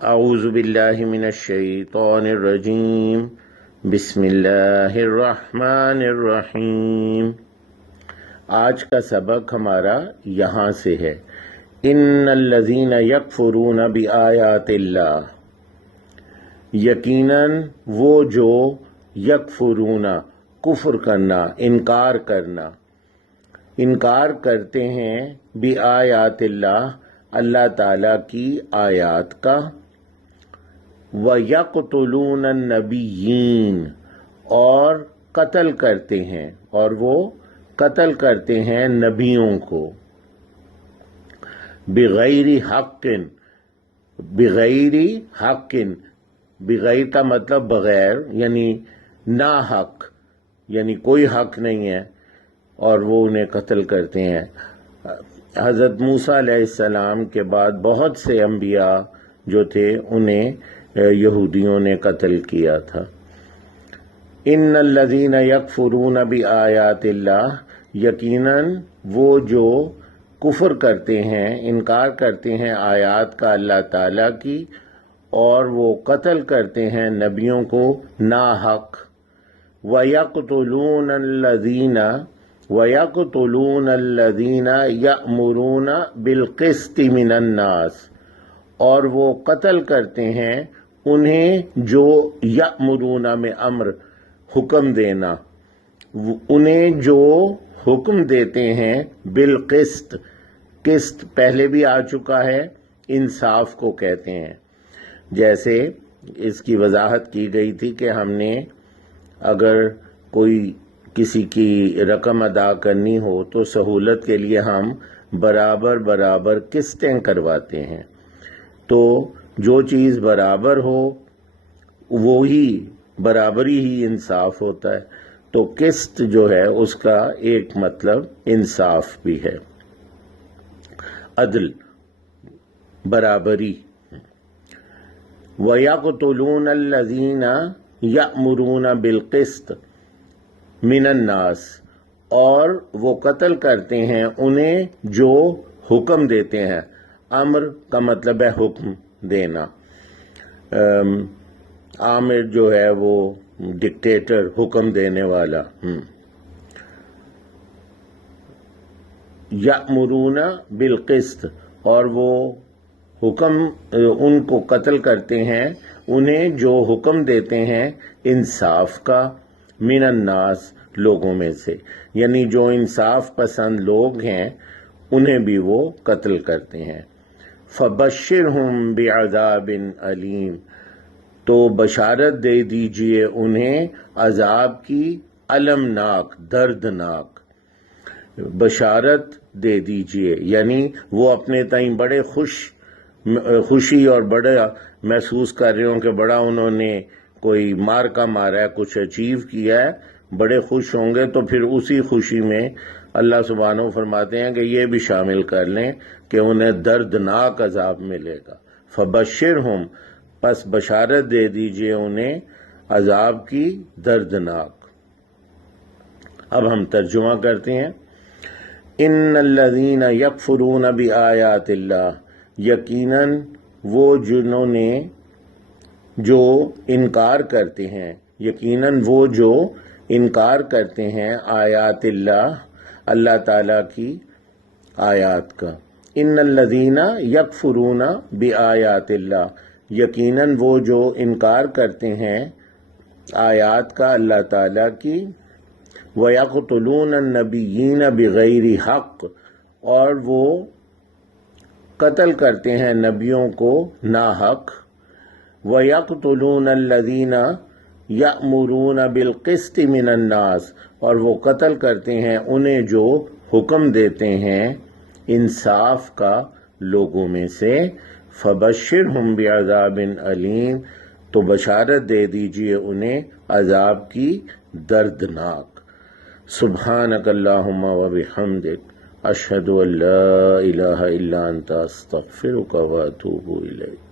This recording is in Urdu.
اعوذ باللہ من الشیطان الرجیم بسم اللہ الرحمن الرحیم۔ آج کا سبق ہمارا یہاں سے ہے۔ ان الذین یکفرون بآیات اللہ، یقیناً وہ جو یکفرون کفر کرنا، انکار کرتے ہیں بآیات اللہ، اللہ تعالیٰ کی آیات کا، وَيَقْتُلُونَ النَّبِيِّينَ اور قتل کرتے ہیں، اور وہ قتل کرتے ہیں نبیوں کو، بغیر حق، بغیر کا مطلب بغیر، یعنی نا حق، یعنی کوئی حق نہیں ہے اور وہ انہیں قتل کرتے ہیں۔ حضرت موسیٰ علیہ السلام کے بعد بہت سے انبیاء جو تھے انہیں یہودیوں نے قتل کیا تھا۔ ان الذین یکفرون بآیات اللہ، یقیناً وہ جو کفر کرتے ہیں، انکار کرتے ہیں آیات کا اللہ تعالیٰ کی، اور وہ قتل کرتے ہیں نبیوں کو ناحق، وَيَقْتُلُونَ الَّذِينَ يَأْمُرُونَ بِالْقِسْطِ مِنَ النَّاسِ اور وہ قتل کرتے ہیں انہیں جو یأمرون میں امر، حکم دینا، انہیں جو حکم دیتے ہیں بالقسط، قسط پہلے بھی آ چکا ہے، انصاف کو کہتے ہیں۔ جیسے اس کی وضاحت کی گئی تھی کہ ہم نے اگر کوئی کسی کی رقم ادا کرنی ہو تو سہولت کے لیے ہم برابر قسطیں کرواتے ہیں، تو جو چیز برابر ہو وہی برابری ہی انصاف ہوتا ہے، تو قسط جو ہے اس کا ایک مطلب انصاف بھی ہے، عدل، برابری۔ وَيَقْتُلُونَ الَّذِينَ يَأْمُرُونَ بِالْقِسْطِ مِنَ النَّاسِ اور وہ قتل کرتے ہیں انہیں جو حکم دیتے ہیں، امر کا مطلب ہے حکم دینا، آمر جو ہے وہ ڈکٹیٹر، حکم دینے والا۔ یأمرون بالقسط اور وہ حکم، ان کو قتل کرتے ہیں انہیں جو حکم دیتے ہیں انصاف کا، من الناس لوگوں میں سے، یعنی جو انصاف پسند لوگ ہیں انہیں بھی وہ قتل کرتے ہیں۔ فَبَشِّرْهُمْ بِعَذَابٍ عَلِيمٍ تو بشارت دے دیجئے انہیں عذاب کی المناک، دردناک، بشارت دے دیجئے، یعنی وہ اپنے تئیں بڑے خوشی اور بڑا محسوس کر رہے ہوں کہ بڑا انہوں نے کوئی مارکا مارا ہے، کچھ اچیو کیا ہے، بڑے خوش ہوں گے، تو پھر اسی خوشی میں اللہ سبحانہ فرماتے ہیں کہ یہ بھی شامل کر لیں کہ انہیں دردناک عذاب ملے گا۔ فبشرہم پس بشارت دے دیجئے انہیں عذاب کی دردناک۔ اب ہم ترجمہ کرتے ہیں۔ ان الذین یکفرون بآیات اللہ، یقیناً وہ جنہوں نے جو انکار کرتے ہیں، یقیناً وہ جو انکار کرتے ہیں آیات اللہ، اللہ تعالیٰ کی آیات کا۔ ان الذین یکفرون بآیات اللہ، یقیناً وہ جو انکار کرتے ہیں آیات کا اللہ تعالیٰ کی، وَيَقْتُلُونَ النَّبِيِّينَ بِغَيْرِ حق اور وہ قتل کرتے ہیں نبیوں کو ناحق، وَيَقْتُلُونَ الَّذِينَ يَأْمُرُونَ بِالْقِسْطِ مِنَ النَّاسِ اور وہ قتل کرتے ہیں انہیں جو حکم دیتے ہیں انصاف کا لوگوں میں سے۔ فَبَشِّرْهُمْ بِعَذَابٍ عَلِيمٍ تو بشارت دے دیجئے انہیں عذاب کی دردناک۔ سبحانک اللہم وبحمدک، اشہد ان لا الہ الا انت، استغفرک واتوب الیک۔